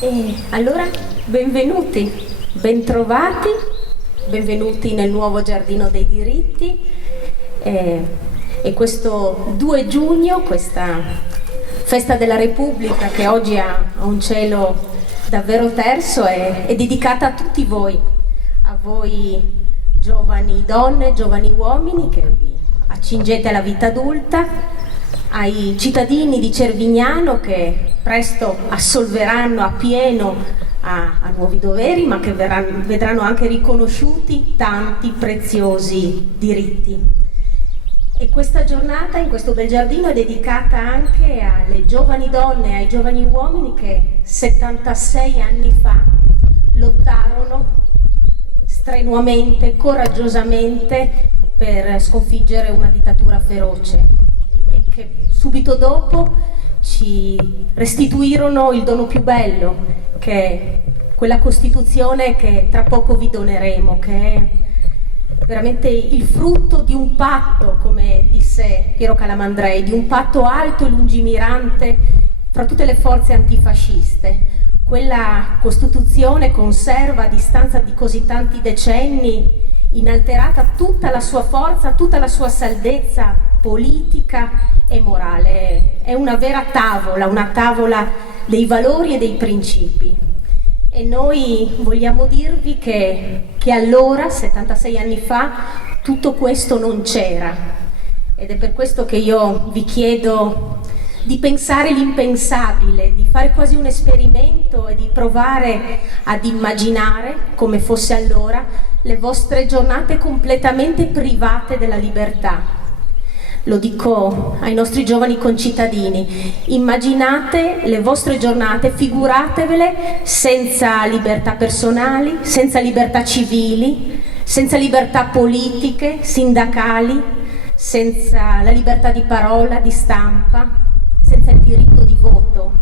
E allora, benvenuti, bentrovati, benvenuti nel nuovo Giardino dei Diritti. E questo 2 giugno, questa festa della Repubblica che oggi ha un cielo davvero terso, è dedicata a tutti voi, a voi giovani donne, giovani uomini che vi accingete alla vita adulta, ai cittadini di Cervignano che presto assolveranno appieno a nuovi doveri, ma che vedranno anche riconosciuti tanti preziosi diritti. E questa giornata in questo bel giardino è dedicata anche alle giovani donne e ai giovani uomini che 76 anni fa lottarono strenuamente, coraggiosamente per sconfiggere una dittatura feroce, e che subito dopo ci restituirono il dono più bello, che è quella Costituzione che tra poco vi doneremo, che è veramente il frutto di un patto, come disse Piero Calamandrei, di un patto alto e lungimirante fra tutte le forze antifasciste. Quella Costituzione conserva, a distanza di così tanti decenni, inalterata tutta la sua forza, tutta la sua saldezza politica e morale. È una vera tavola, una tavola dei valori e dei principi. E noi vogliamo dirvi che allora, 76 anni fa, tutto questo non c'era. Ed è per questo che io vi chiedo di pensare l'impensabile, di fare quasi un esperimento e di provare ad immaginare, come fosse allora, le vostre giornate completamente private della libertà. Lo dico ai nostri giovani concittadini: immaginate le vostre giornate, figuratevele senza libertà personali, senza libertà civili, senza libertà politiche, sindacali, senza la libertà di parola, di stampa, senza il diritto di voto.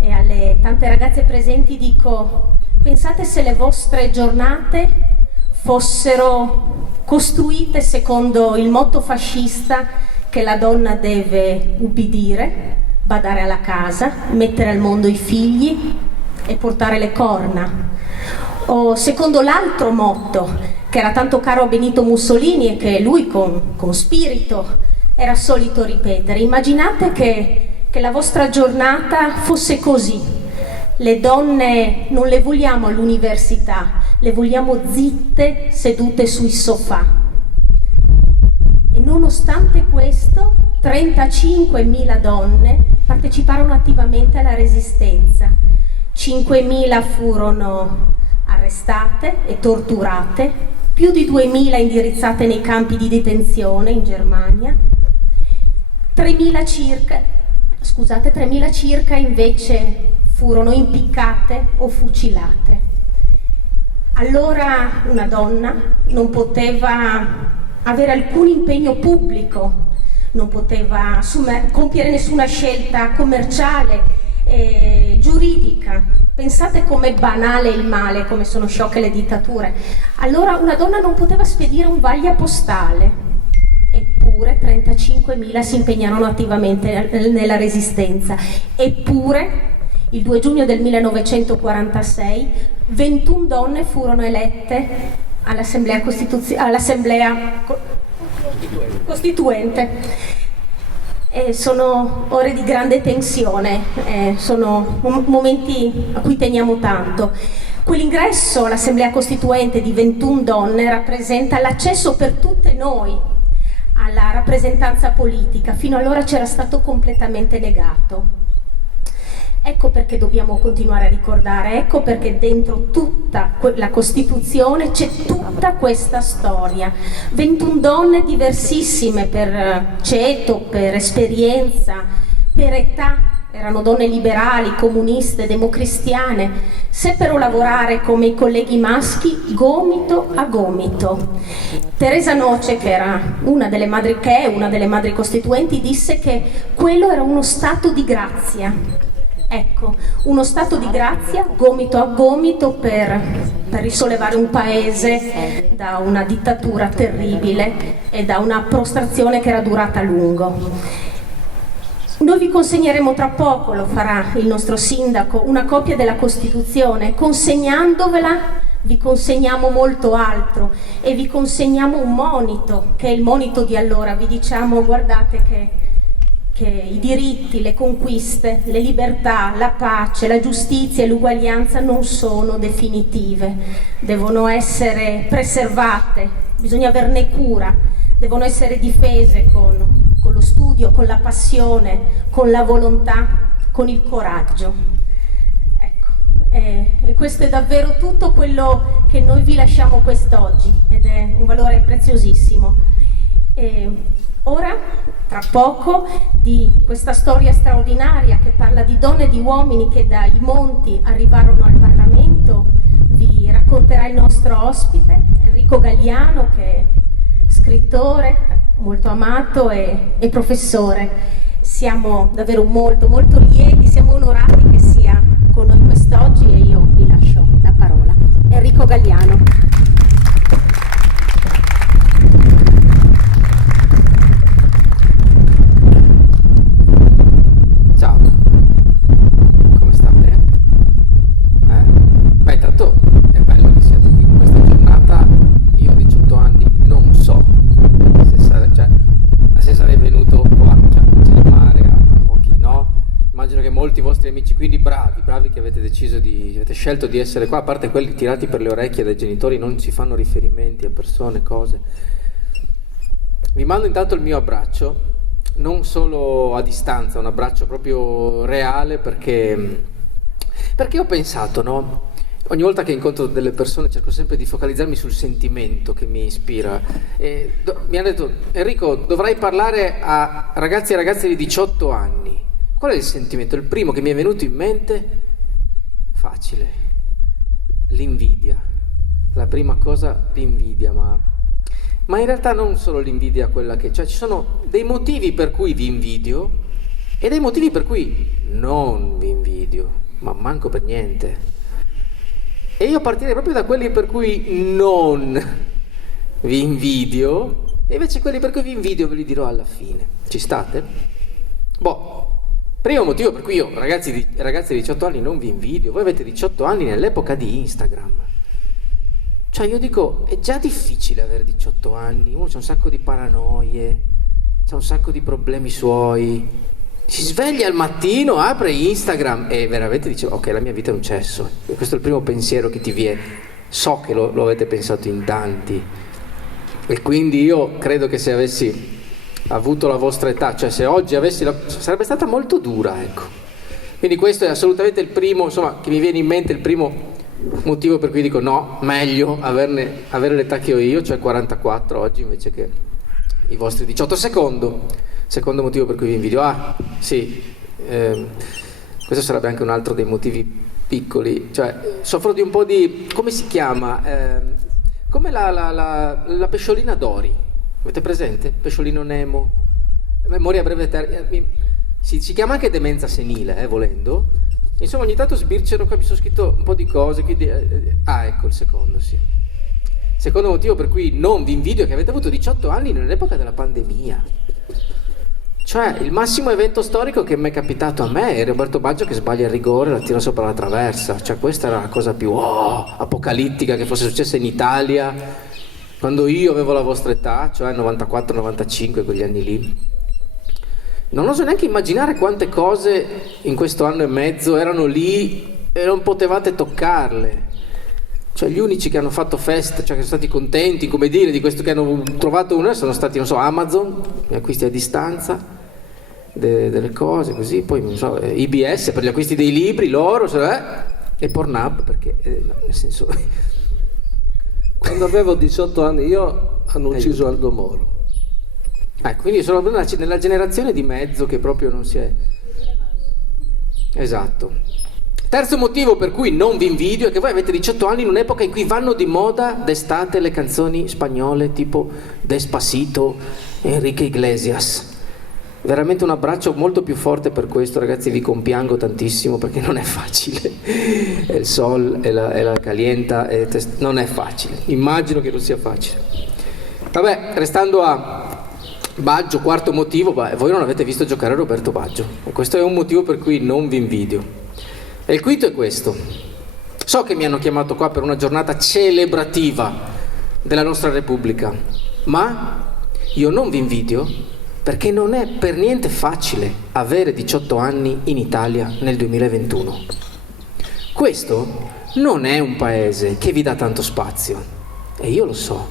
E alle tante ragazze presenti dico: pensate se le vostre giornate fossero costruite secondo il motto fascista che la donna deve ubbidire, badare alla casa, mettere al mondo i figli e portare le corna, o secondo l'altro motto che era tanto caro a Benito Mussolini e che lui con spirito era solito ripetere: immaginate che la vostra giornata fosse così. Le donne non le vogliamo all'università, le vogliamo zitte, sedute sui sofà. E nonostante questo, 35.000 donne parteciparono attivamente alla resistenza. 5.000 furono arrestate e torturate, più di 2.000 indirizzate nei campi di detenzione in Germania, 3.000 circa invece furono impiccate o fucilate. Allora una donna non poteva avere alcun impegno pubblico, non poteva compiere nessuna scelta commerciale e giuridica. Pensate com'è banale il male, come sono sciocche le dittature. Allora una donna non poteva spedire un vaglia postale, eppure 35.000 si impegnarono attivamente nella resistenza. Eppure il 2 giugno del 1946 21 donne furono elette all'Assemblea Costituente. Sono ore di grande tensione, sono momenti a cui teniamo tanto. Quell'ingresso all'Assemblea Costituente di 21 donne rappresenta l'accesso per tutte noi alla rappresentanza politica. Fino allora c'era stato completamente negato. Ecco perché dobbiamo continuare a ricordare, ecco perché dentro tutta la Costituzione c'è tutta questa storia. 21 donne diversissime per ceto, per esperienza, per età, erano donne liberali, comuniste, democristiane, seppero lavorare come i colleghi maschi gomito a gomito. Teresa Noce, che è una delle madri costituenti, disse che quello era uno stato di grazia. Ecco, uno stato di grazia gomito a gomito per risollevare un paese da una dittatura terribile e da una prostrazione che era durata a lungo. Noi vi consegneremo tra poco, lo farà il nostro sindaco, una copia della Costituzione. Consegnandovela vi consegniamo molto altro e vi consegniamo un monito, che è il monito di allora. Vi diciamo: guardate che i diritti, le conquiste, le libertà, la pace, la giustizia e l'uguaglianza non sono definitive, devono essere preservate, bisogna averne cura, devono essere difese con lo studio, con la passione, con la volontà, con il coraggio. Ecco, e questo è davvero tutto quello che noi vi lasciamo quest'oggi, ed è un valore preziosissimo. Ora, tra poco, di questa storia straordinaria che parla di donne e di uomini che dai monti arrivarono al Parlamento, vi racconterà il nostro ospite, Enrico Galliano, che è scrittore, molto amato e professore. Siamo davvero molto lieti, siamo onorati che sia con noi quest'oggi e io vi lascio la parola. Enrico Galliano. Ciao, come state? Beh, intanto è bello che siate qui in questa giornata. Io ho 18 anni, non so se sarei venuto qua, cioè c'è il mare, a pochi no. Immagino che molti vostri amici, quindi bravi che avete scelto di essere qua, a parte quelli tirati per le orecchie dai genitori, non si fanno riferimenti a persone, cose. Vi mando intanto il mio abbraccio, non solo a distanza, un abbraccio proprio reale, perché ho pensato, no? Ogni volta che incontro delle persone cerco sempre di focalizzarmi sul sentimento che mi ispira. Mi hanno detto: Enrico, dovrai parlare a ragazzi e ragazze di 18 anni. Qual è il sentimento? Il primo che mi è venuto in mente? Facile. L'invidia. La prima cosa, l'invidia, ma in realtà non solo l'invidia quella che... Cioè ci sono dei motivi per cui vi invidio e dei motivi per cui non vi invidio, ma manco per niente. E io partirei proprio da quelli per cui non vi invidio, e invece quelli per cui vi invidio ve li dirò alla fine. Ci state? Primo motivo per cui io, ragazzi di 18 anni, non vi invidio. Voi avete 18 anni nell'epoca di Instagram. Cioè io dico, è già difficile avere 18 anni, uno c'ha un sacco di paranoie, c'ha un sacco di problemi suoi, si sveglia al mattino, apre Instagram e veramente dice: ok, la mia vita è un cesso. E questo è il primo pensiero che ti viene. So che lo avete pensato in tanti, e quindi io credo che se avessi avuto la vostra età, cioè se oggi avessi sarebbe stata molto dura, ecco. Quindi questo è assolutamente il primo, insomma, che mi viene in mente, il primo motivo per cui dico no, meglio avere l'età che ho io, cioè 44 oggi, invece che i vostri 18. Secondo motivo per cui vi invidio. Questo sarebbe anche un altro dei motivi piccoli, cioè soffro di un po' di, come si chiama, come la pesciolina Dory, avete presente? Pesciolino Nemo, memoria a breve termine, si chiama anche demenza senile, volendo. Insomma, ogni tanto sbircero, qua mi sono scritto un po' di cose, quindi ecco il secondo, sì. Secondo motivo per cui non vi invidio è che avete avuto 18 anni nell'epoca della pandemia. Cioè, il massimo evento storico che mi è capitato a me è Roberto Baggio che sbaglia il rigore e la tira sopra la traversa. Cioè, questa era la cosa più apocalittica che fosse successa in Italia quando io avevo la vostra età, cioè 94-95, quegli anni lì. Non oso neanche immaginare quante cose in questo anno e mezzo erano lì e non potevate toccarle. Cioè gli unici che hanno fatto festa, cioè che sono stati contenti, come dire, di questo che hanno trovato uno, sono stati, non so, Amazon, gli acquisti a distanza delle cose, così, poi non so, IBS per gli acquisti dei libri, loro, e Pornhub, perché, no, nel senso... Quando avevo 18 anni io hanno ucciso Aldo Moro. Quindi sono nella generazione di mezzo che proprio non si è... Esatto. Terzo motivo per cui non vi invidio è che voi avete 18 anni in un'epoca in cui vanno di moda d'estate le canzoni spagnole tipo Despacito, Enrique Iglesias. Veramente un abbraccio molto più forte per questo, ragazzi, vi compiango tantissimo perché non è facile. Il sol e la calienta, non è facile. Immagino che non sia facile. Vabbè, restando a Baggio, quarto motivo, voi non avete visto giocare Roberto Baggio. E questo è un motivo per cui non vi invidio. E il quinto è questo. So che mi hanno chiamato qua per una giornata celebrativa della nostra Repubblica, ma io non vi invidio perché non è per niente facile avere 18 anni in Italia nel 2021. Questo non è un paese che vi dà tanto spazio, e io lo so,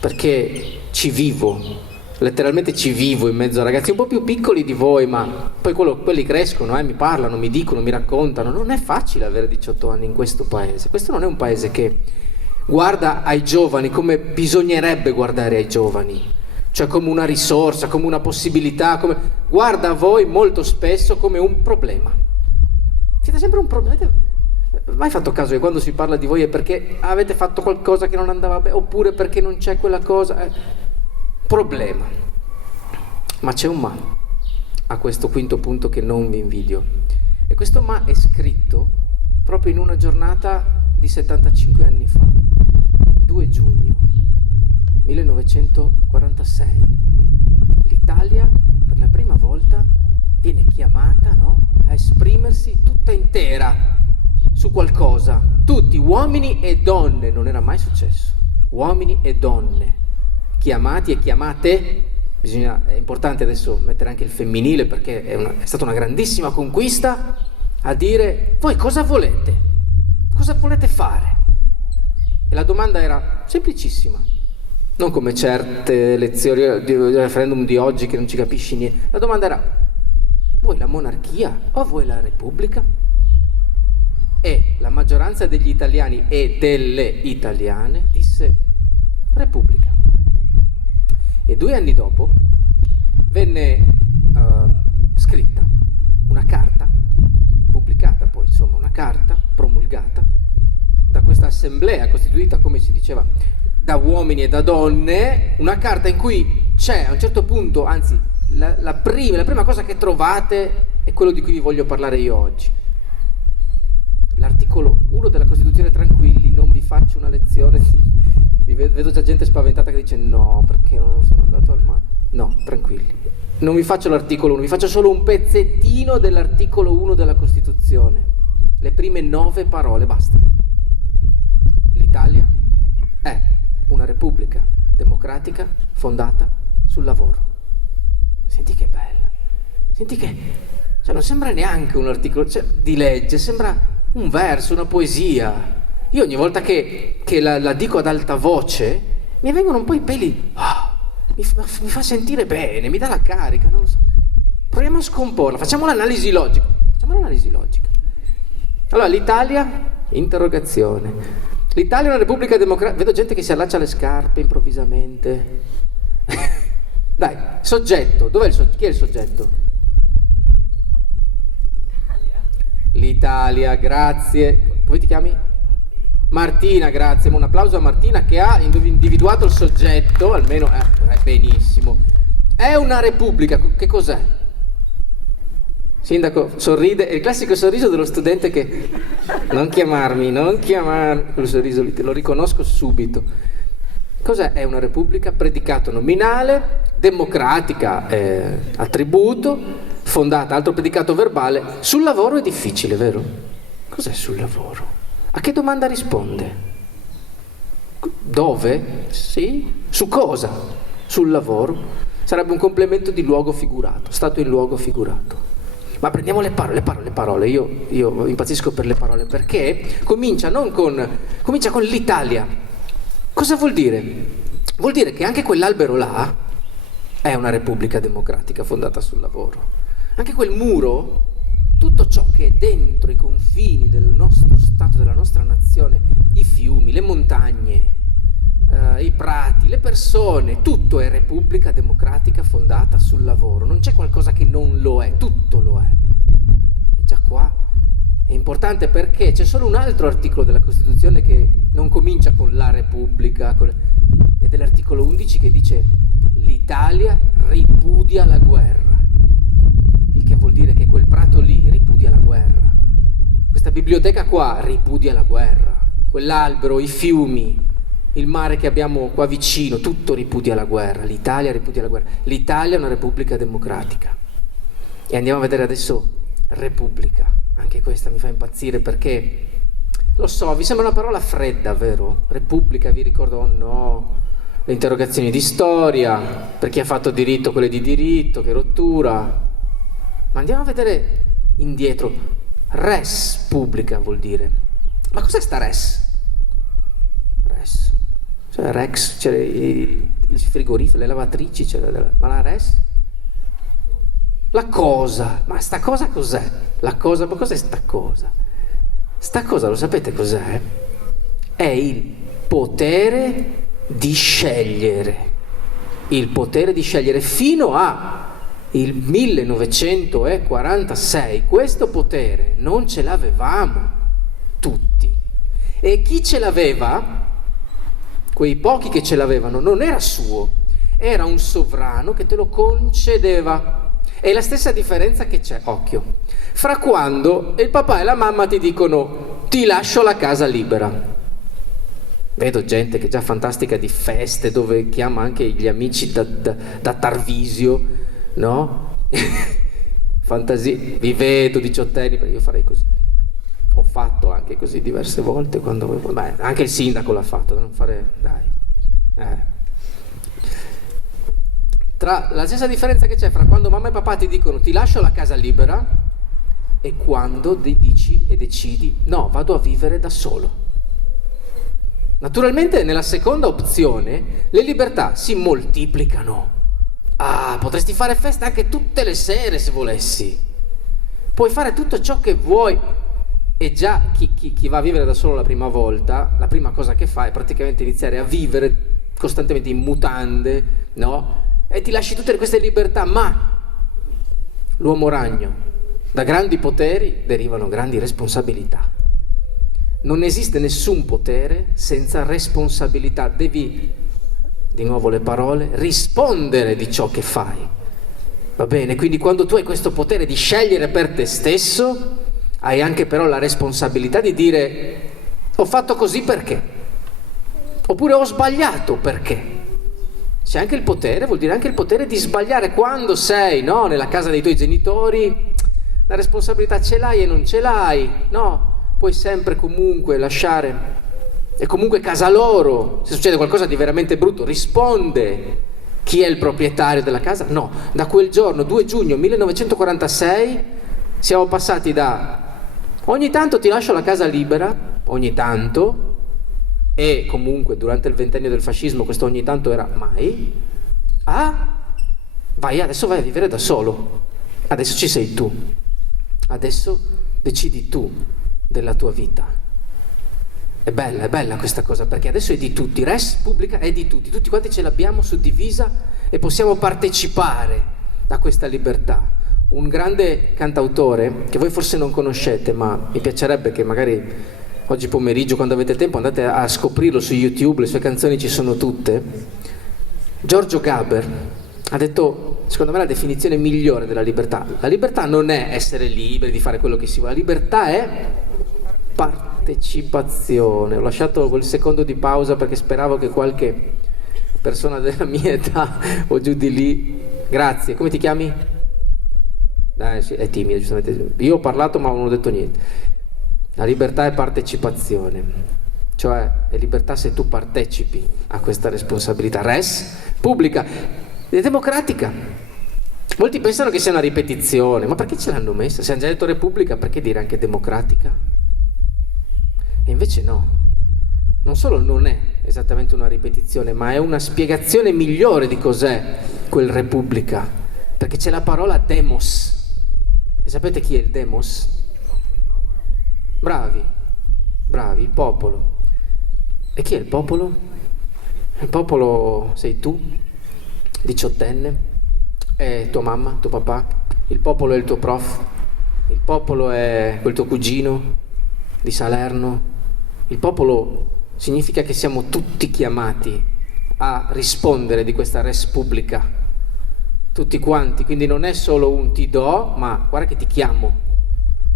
perché ci vivo. Letteralmente ci vivo in mezzo a ragazzi un po' più piccoli di voi, ma poi quelli crescono, mi parlano, mi dicono, mi raccontano. Non è facile avere 18 anni in questo paese. Questo non è un paese che guarda ai giovani come bisognerebbe guardare ai giovani, cioè come una risorsa, come una possibilità, guarda a voi molto spesso come un problema. Siete sempre un problema. Avete mai fatto caso che quando si parla di voi è perché avete fatto qualcosa che non andava bene, oppure perché non c'è quella cosa? Problema. Ma c'è un ma a questo quinto punto che non vi invidio, e questo ma è scritto proprio in una giornata di 75 anni fa, 2 giugno 1946. L'Italia per la prima volta viene chiamata, a esprimersi tutta intera su qualcosa, tutti, uomini e donne. Non era mai successo, uomini e donne chiamati e chiamate. È importante adesso mettere anche il femminile, perché è stata una grandissima conquista, a dire: voi cosa volete? Cosa volete fare? E la domanda era semplicissima, non come certe lezioni del referendum di oggi che non ci capisci niente. La domanda era: vuoi la monarchia o vuoi la repubblica? E la maggioranza degli italiani e delle italiane disse repubblica. E 2 anni dopo venne scritta una carta, pubblicata poi, insomma, una carta promulgata da questa assemblea costituita, come si diceva, da uomini e da donne, una carta in cui c'è a un certo punto, anzi la prima cosa che trovate è quello di cui vi voglio parlare io oggi. L'articolo 1 della Costituzione, tranquilli, non vi faccio una lezione vedo già gente spaventata che dice no, perché non sono andato al mare. No, tranquilli, non vi faccio l'articolo 1, vi faccio solo un pezzettino dell'articolo 1 della Costituzione, le prime 9 parole, basta. L'Italia è una repubblica democratica fondata sul lavoro. Senti che bella, senti che, cioè non sembra neanche un articolo di legge, sembra un verso, una poesia. Io ogni volta che la dico ad alta voce mi vengono un po' i peli, mi fa sentire bene, mi dà la carica, non lo so. Proviamo a scomporla, facciamo l'analisi logica. Allora, l'Italia, interrogazione. L'Italia è una repubblica democratica. Vedo gente che si allaccia le scarpe improvvisamente. Dai, soggetto, chi è il soggetto? L'Italia, grazie. Come ti chiami? Martina, grazie. Un applauso a Martina che ha individuato il soggetto, almeno benissimo. È una repubblica, che cos'è? Sindaco sorride, è il classico sorriso dello studente che non chiamarmi, quel sorriso lì, te lo riconosco subito. Cos'è? È una repubblica, predicato nominale, democratica, attributo, fondata, altro predicato verbale. Sul lavoro è difficile, vero? Cos'è sul lavoro? A che domanda risponde? Dove? Sì. Su cosa? Sul lavoro. Sarebbe un complemento di luogo figurato, stato in luogo figurato. Ma prendiamo le parole. Io impazzisco per le parole, perché comincia con l'Italia. Cosa vuol dire? Vuol dire che anche quell'albero là è una repubblica democratica fondata sul lavoro. Anche quel muro, tutto ciò che è dentro i confini del nostro Stato, della nostra nazione, i fiumi, le montagne, i prati, le persone, tutto è repubblica democratica fondata sul lavoro. Non c'è qualcosa che non lo è, tutto lo è. E già qua è importante, perché c'è solo un altro articolo della Costituzione che non comincia con la Repubblica, è dell'articolo 11 che dice: l'Italia ripudia la guerra. Il che vuol dire che quel prato lì ripudia la guerra, questa biblioteca qua ripudia la guerra, quell'albero, i fiumi, il mare che abbiamo qua vicino, tutto ripudia la guerra, l'Italia ripudia la guerra. L'Italia è una repubblica democratica. E andiamo a vedere adesso repubblica, anche questa mi fa impazzire perché, lo so, vi sembra una parola fredda, vero? Repubblica, vi ricordo, oh no, le interrogazioni di storia, per chi ha fatto diritto, quelle di diritto, che rottura. Ma andiamo a vedere indietro, res pubblica vuol dire. Ma cos'è sta res? Res, cioè Rex, c'era il frigorifero, le lavatrici, ma la res? La cosa, ma sta cosa cos'è? La cosa, ma cos'è sta cosa? Sta cosa lo sapete cos'è? È il potere di scegliere, il potere di scegliere fino a il 1946 questo potere non ce l'avevamo tutti, e chi ce l'aveva, quei pochi che ce l'avevano, non era suo, era un sovrano che te lo concedeva. È la stessa differenza che c'è, occhio, fra quando il papà e la mamma ti dicono ti lascio la casa libera. Vedo gente che è già fantastica di feste dove chiama anche gli amici da Tarvisio, no? Fantasia, vi vedo diciottenni, perché io farei così. Ho fatto anche così diverse volte quando beh, anche il sindaco l'ha fatto, non fare, dai. Tra la stessa differenza che c'è fra quando mamma e papà ti dicono ti lascio la casa libera e quando dici e decidi no, vado a vivere da solo. Naturalmente nella seconda opzione le libertà si moltiplicano. Potresti fare festa anche tutte le sere se volessi, puoi fare tutto ciò che vuoi, e già chi va a vivere da solo la prima volta, la prima cosa che fa è praticamente iniziare a vivere costantemente in mutande, no? E ti lasci tutte queste libertà, ma l'uomo ragno, da grandi poteri derivano grandi responsabilità. Non esiste nessun potere senza responsabilità, devi, di nuovo le parole, rispondere di ciò che fai. Va bene? Quindi quando tu hai questo potere di scegliere per te stesso, hai anche però la responsabilità di dire ho fatto così perché? Oppure ho sbagliato perché? C'è anche il potere, vuol dire anche il potere di sbagliare quando sei, no, nella casa dei tuoi genitori, la responsabilità ce l'hai e non ce l'hai, no, puoi sempre comunque lasciare, è comunque casa loro, se succede qualcosa di veramente brutto risponde chi è il proprietario della casa. No, da quel giorno, 2 giugno 1946, siamo passati da ogni tanto ti lascio la casa libera, ogni tanto, e comunque durante il ventennio del fascismo questo ogni tanto era mai, adesso vai a vivere da solo, adesso ci sei tu, adesso decidi tu della tua vita. È bella questa cosa, perché adesso è di tutti, res pubblica è di tutti quanti ce l'abbiamo suddivisa e possiamo partecipare a questa libertà. Un grande cantautore che voi forse non conoscete, ma mi piacerebbe che magari oggi pomeriggio, quando avete tempo, andate a scoprirlo su YouTube, le sue canzoni ci sono tutte. Giorgio Gaber ha detto, secondo me, la definizione migliore della libertà. La libertà non è essere liberi di fare quello che si vuole, la libertà è partecipazione. Ho lasciato quel secondo di pausa perché speravo che qualche persona della mia età o giù di lì... Grazie, come ti chiami? Sì, è timida, giustamente. Io ho parlato ma non ho detto niente. La libertà è partecipazione, cioè è libertà se tu partecipi a questa responsabilità. Res pubblica è democratica. Molti pensano che sia una ripetizione, ma perché ce l'hanno messa? Se hanno già detto repubblica, perché dire anche democratica? E invece no, non solo non è esattamente una ripetizione, ma è una spiegazione migliore di cos'è quel repubblica, perché c'è la parola demos. E sapete chi è il demos? Bravi, il popolo. E chi è il popolo? Il popolo sei tu, diciottenne, è tua mamma, tuo papà, il popolo è il tuo prof, il popolo è quel tuo cugino di Salerno. Il popolo significa che siamo tutti chiamati a rispondere di questa res pubblica, tutti quanti, quindi non è solo un ti do, ma guarda che ti chiamo.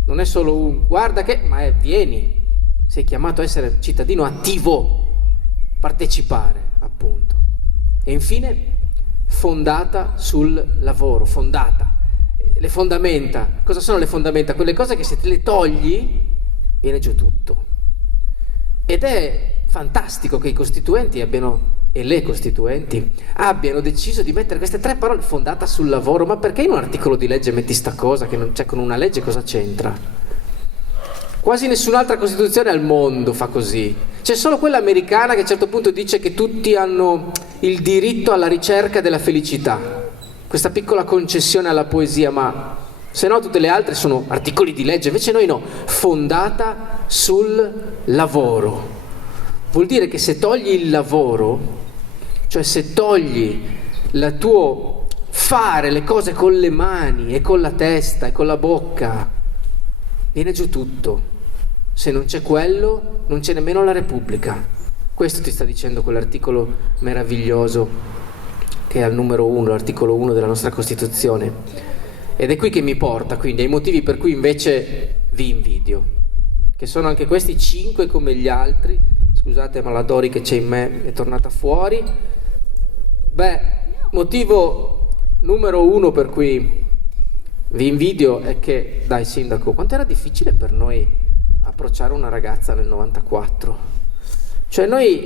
Non è solo un guarda che, ma vieni, sei chiamato a essere cittadino attivo, partecipare, appunto. E infine, fondata sul lavoro, fondata. Le fondamenta, cosa sono le fondamenta? Quelle cose che se te le togli viene giù tutto. Ed è fantastico che i costituenti e le costituenti abbiano deciso di mettere queste 3 parole, fondata sul lavoro. Ma perché in un articolo di legge metti sta cosa che non c'è, con una legge cosa c'entra? Quasi nessun'altra costituzione al mondo fa così. C'è solo quella americana che a un certo punto dice che tutti hanno il diritto alla ricerca della felicità, questa piccola concessione alla poesia, ma se no tutte le altre sono articoli di legge. Invece noi no, fondata sul lavoro. Vuol dire che se togli il lavoro, cioè se togli il tuo fare le cose con le mani e con la testa e con la bocca, viene giù tutto. Se non c'è quello, non c'è nemmeno la Repubblica. Questo ti sta dicendo quell'articolo meraviglioso che è al numero 1, l'articolo 1 della nostra Costituzione. Ed è qui che mi porta quindi ai motivi per cui invece vi invidio, che sono anche questi 5 come gli altri. Scusate, ma la Dori che c'è in me è tornata fuori. Motivo numero 1 per cui vi invidio è che, dai sindaco, quanto era difficile per noi approcciare una ragazza nel 94. Cioè noi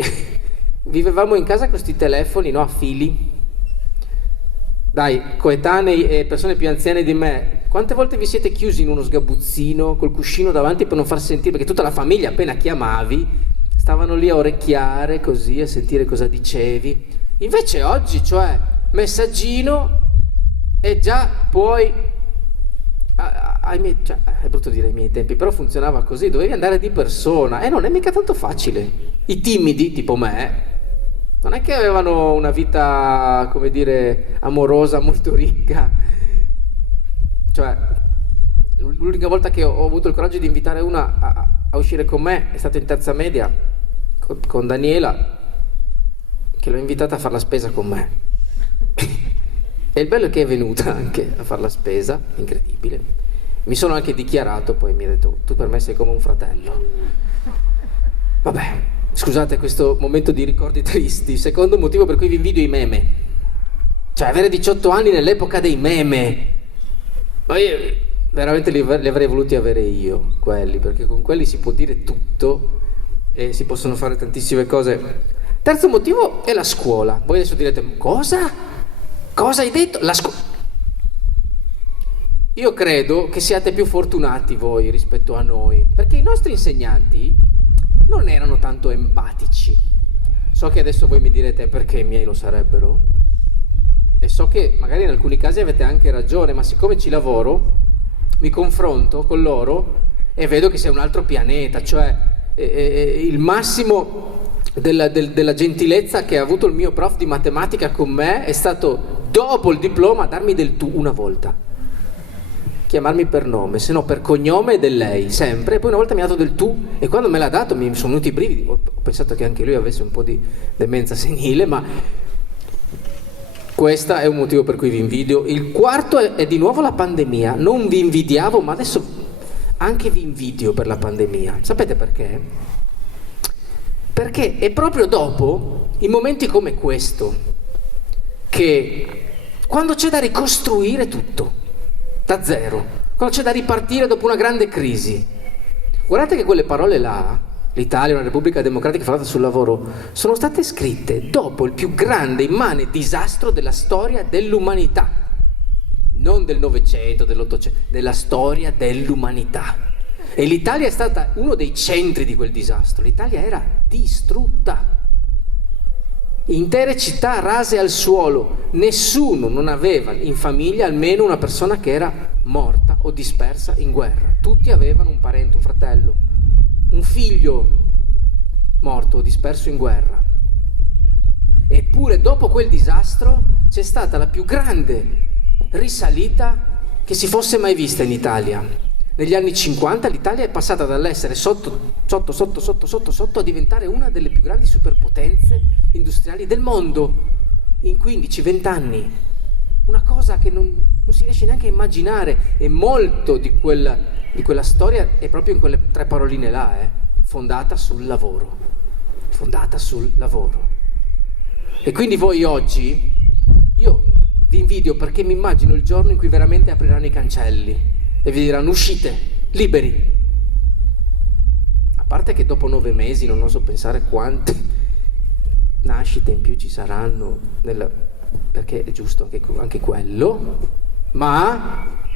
vivevamo in casa con questi telefoni, no, a fili. Dai, coetanei e persone più anziane di me, quante volte vi siete chiusi in uno sgabuzzino col cuscino davanti per non far sentire, perché tutta la famiglia appena chiamavi stavano lì a orecchiare così, a sentire cosa dicevi. Invece oggi, cioè, messaggino e già puoi, cioè, è brutto dire ai miei tempi, però funzionava così, dovevi andare di persona e non è mica tanto facile. I timidi, tipo me, non è che avevano una vita, come dire, amorosa molto ricca. Cioè, l'unica volta che ho avuto il coraggio di invitare una a uscire con me è stata in terza media con Daniela, che l'ho invitata a fare la spesa con me. E il bello è che è venuta anche a fare la spesa, incredibile. Mi sono anche dichiarato, poi mi ha detto: tu per me sei come un fratello. Vabbè, scusate questo momento di ricordi tristi. Secondo motivo per cui vi invidio i meme. Cioè, avere 18 anni nell'epoca dei meme. Ma io veramente li avrei voluti avere io, quelli, perché con quelli si può dire tutto e si possono fare tantissime cose. Terzo motivo è la scuola. Voi adesso direte: cosa? Cosa hai detto? La scuola. Io credo che siate più fortunati voi rispetto a noi, perché i nostri insegnanti non erano tanto empatici. So che adesso voi mi direte: perché i miei lo sarebbero? E so che magari in alcuni casi avete anche ragione, ma siccome ci lavoro, mi confronto con loro e vedo che sei un altro pianeta. Cioè il massimo della gentilezza che ha avuto il mio prof di matematica con me è stato, dopo il diploma, darmi del tu una volta, chiamarmi per nome, se no per cognome del lei, sempre. E poi una volta mi ha dato del tu, e quando me l'ha dato mi sono venuti i brividi. Ho pensato che anche lui avesse un po' di demenza senile, ma questo è un motivo per cui vi invidio. Il quarto è di nuovo la pandemia. Non vi invidiavo, ma adesso anche vi invidio per la pandemia. Sapete perché? Perché è proprio dopo, in momenti come questo, che quando c'è da ricostruire tutto da zero, quando c'è da ripartire dopo una grande crisi, guardate che quelle parole là, l'Italia è una repubblica democratica fondata sul lavoro, sono state scritte dopo il più grande immane disastro della storia dell'umanità, non del Novecento, dell'Ottocento, della storia dell'umanità. E l'Italia è stata uno dei centri di quel disastro. L'Italia era distrutta, intere città rase al suolo, nessuno non aveva in famiglia almeno una persona che era morta o dispersa in guerra. Tutti avevano un parente, un fratello, un figlio morto o disperso in guerra. Eppure dopo quel disastro c'è stata la più grande risalita che si fosse mai vista in Italia. Negli anni 50 l'Italia è passata dall'essere sotto a diventare una delle più grandi superpotenze industriali del mondo in 15-20 anni. Una cosa che non si riesce neanche a immaginare, e molto di quella di quella storia è proprio in quelle tre paroline là, fondata sul lavoro. fondata sul lavoro. E quindi voi oggi, io vi invidio perché mi immagino il giorno in cui veramente apriranno i cancelli e vi diranno uscite, liberi. A parte che dopo 9 mesi non oso pensare quante nascite in più ci saranno, perché è giusto anche quello, ma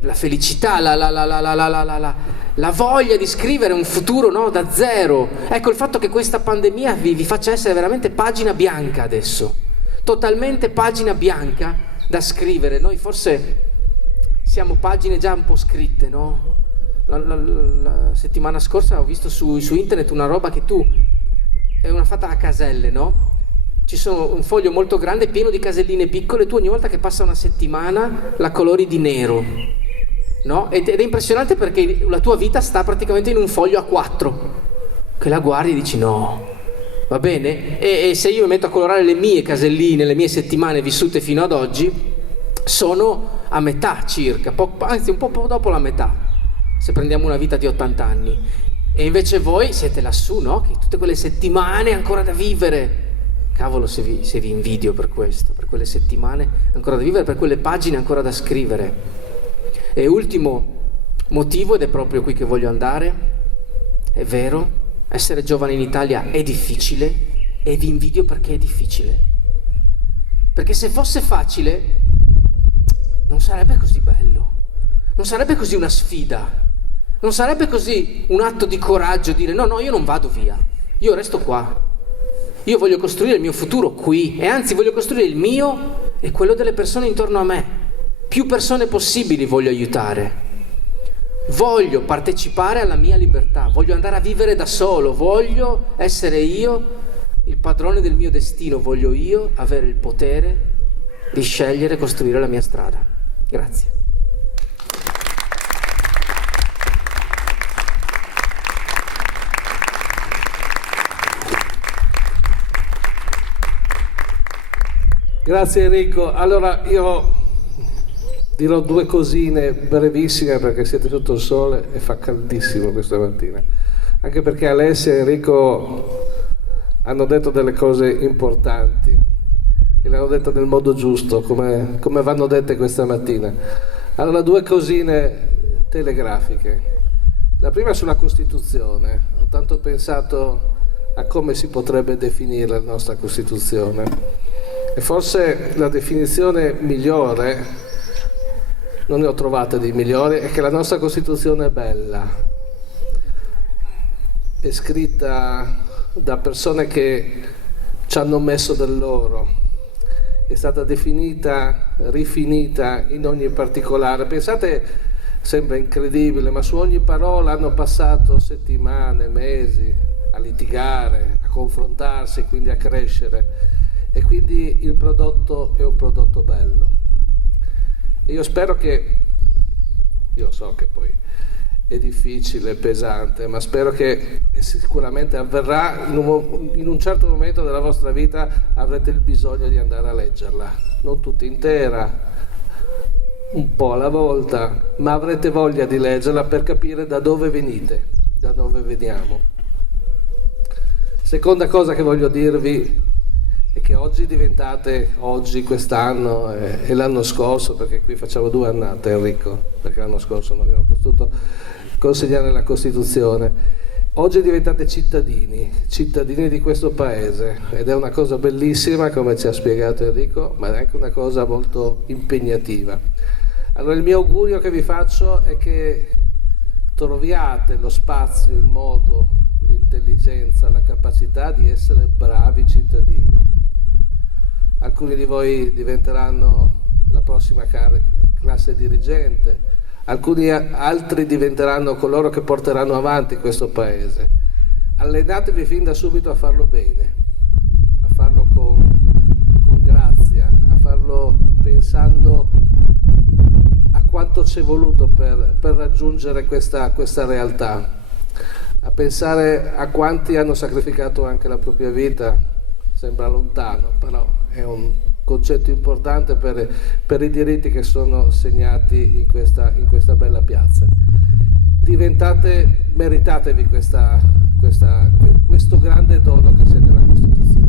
la felicità, la voglia di scrivere un futuro, no, da zero. Ecco, il fatto che questa pandemia vi faccia essere veramente pagina bianca adesso, totalmente pagina bianca da scrivere. Noi forse siamo pagine già un po' scritte, no? La settimana scorsa ho visto su internet una roba che è una fatta a caselle, no? Ci sono un foglio molto grande pieno di caselline piccole, tu ogni volta che passa una settimana la colori di nero, no? Ed è impressionante perché la tua vita sta praticamente in un foglio a 4, che la guardi e dici no, va bene? E se io mi metto a colorare le mie caselline, le mie settimane vissute fino ad oggi, sono a metà circa, anzi un po' dopo la metà, se prendiamo una vita di 80 anni. E invece voi siete lassù, no? Che tutte quelle settimane ancora da vivere. Cavolo, se vi invidio per questo, per quelle settimane ancora da vivere, per quelle pagine ancora da scrivere. E ultimo motivo, ed è proprio qui che voglio andare, è vero, essere giovane in Italia è difficile e vi invidio perché è difficile. Perché se fosse facile non sarebbe così bello, non sarebbe così una sfida, non sarebbe così un atto di coraggio dire no, io non vado via, io resto qua. Io voglio costruire il mio futuro qui e anzi voglio costruire il mio e quello delle persone intorno a me. Più persone possibili voglio aiutare. Voglio partecipare alla mia libertà, voglio andare a vivere da solo, voglio essere io il padrone del mio destino, voglio io avere il potere di scegliere e costruire la mia strada. Grazie. Grazie Enrico. Allora io dirò 2 cosine brevissime perché siete sotto il sole e fa caldissimo questa mattina. Anche perché Alessia e Enrico hanno detto delle cose importanti e le hanno dette nel modo giusto, come vanno dette questa mattina. Allora 2 cosine telegrafiche. La prima sulla Costituzione. Ho tanto pensato a come si potrebbe definire la nostra Costituzione. E forse la definizione migliore, non ne ho trovate di migliori, è che la nostra Costituzione è bella. È scritta da persone che ci hanno messo del loro. È stata definita, rifinita in ogni particolare. Pensate, sembra incredibile, ma su ogni parola hanno passato settimane, mesi a litigare, a confrontarsi, quindi a crescere. E quindi il prodotto è un prodotto bello. E io spero io so che poi è difficile, è pesante, ma spero che sicuramente avverrà in un certo momento della vostra vita, avrete il bisogno di andare a leggerla, non tutta intera, un po' alla volta, ma avrete voglia di leggerla per capire da dove venite, da dove veniamo. Seconda cosa che voglio dirvi è che oggi, quest'anno e l'anno scorso, perché qui facciamo 2 annate Enrico, perché l'anno scorso non abbiamo potuto consegnare la Costituzione, oggi diventate cittadini di questo paese ed è una cosa bellissima come ci ha spiegato Enrico, ma è anche una cosa molto impegnativa. Allora il mio augurio che vi faccio è che troviate lo spazio, il modo, l'intelligenza, la capacità di essere bravi cittadini. Alcuni di voi diventeranno la prossima classe dirigente, altri diventeranno coloro che porteranno avanti questo paese. Allenatevi fin da subito a farlo bene, a farlo con grazia, a farlo pensando a quanto c'è voluto per raggiungere questa realtà, a pensare a quanti hanno sacrificato anche la propria vita. Sembra lontano, però è un concetto importante per i diritti che sono segnati in questa bella piazza. Meritatevi questa questo grande dono che c'è nella Costituzione.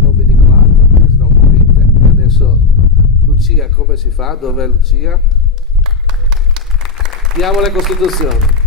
Non vi dico altro perché sennò morite. E adesso Lucia, come si fa? Dov'è Lucia? Diamo la Costituzione.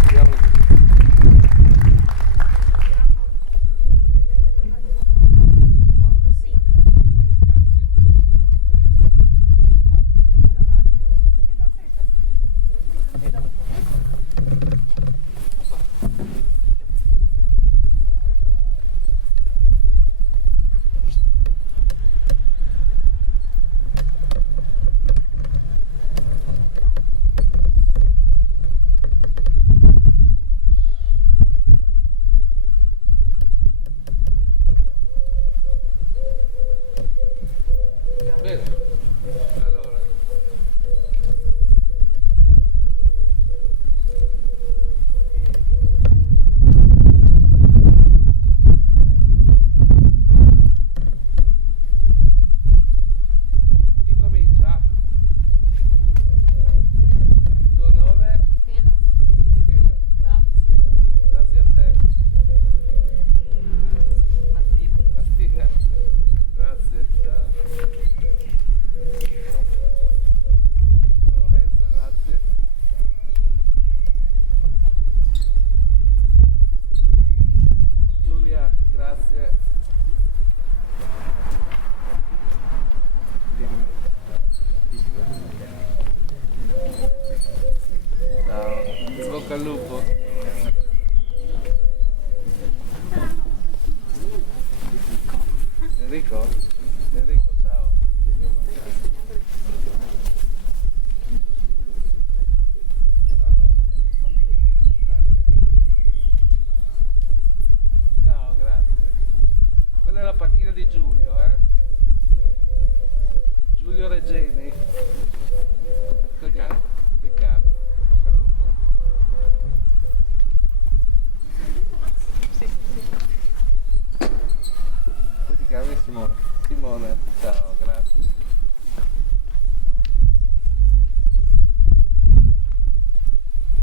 Bocca al lupo. Enrico? Enrico, ciao. Ciao, grazie. Quella è la panchina di Giulio, Giulio Regeni. Riccardo. Bocca al lupo. Come ti chiami? Simone. Simone, ciao, grazie.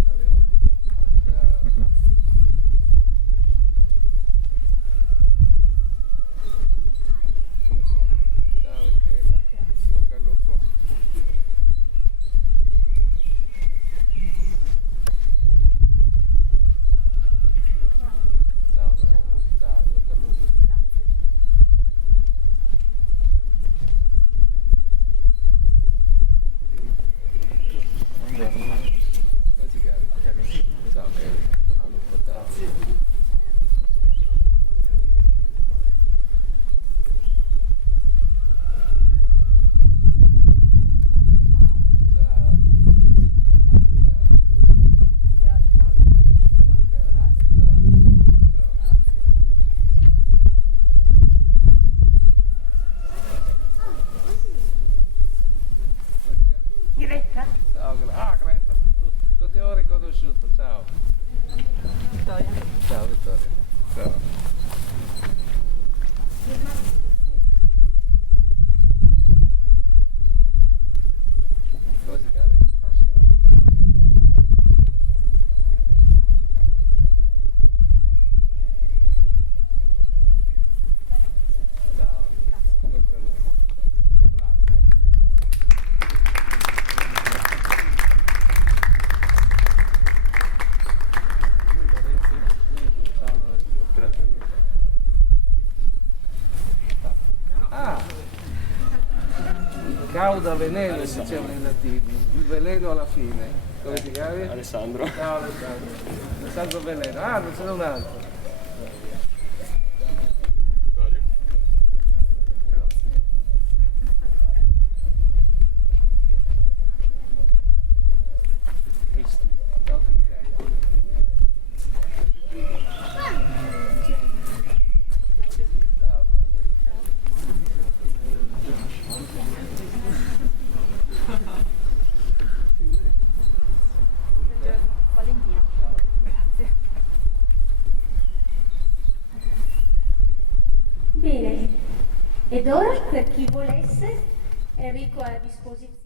Aleudi, ciao. Ciao Michela, bocca al lupo. Ciao, ciao, bocca al lupo. Come ti chiami? Ciao, Kevin. Bocca al lupo, ciao. Ciao. Ciao, cara. Ciao. Greta. Ciao, Greta, non ti avevo riconosciuto, ciao. Vittoria. Ciao Vittoria. Ciao. Come si chiami? Ciao. Bocca al lupo. Bravi, dai. Ah, cauda veneno dicevano i latini, il veleno alla fine. Come ti chiami? Alessandro. Ciao Alessandro. Alessandro Veleno. Ah, non ce n'è un altro. Ciao Cristiano. Ciao. Valentina. Grazie. Bene, ed ora per chi volesse, Enrico è a disposizione.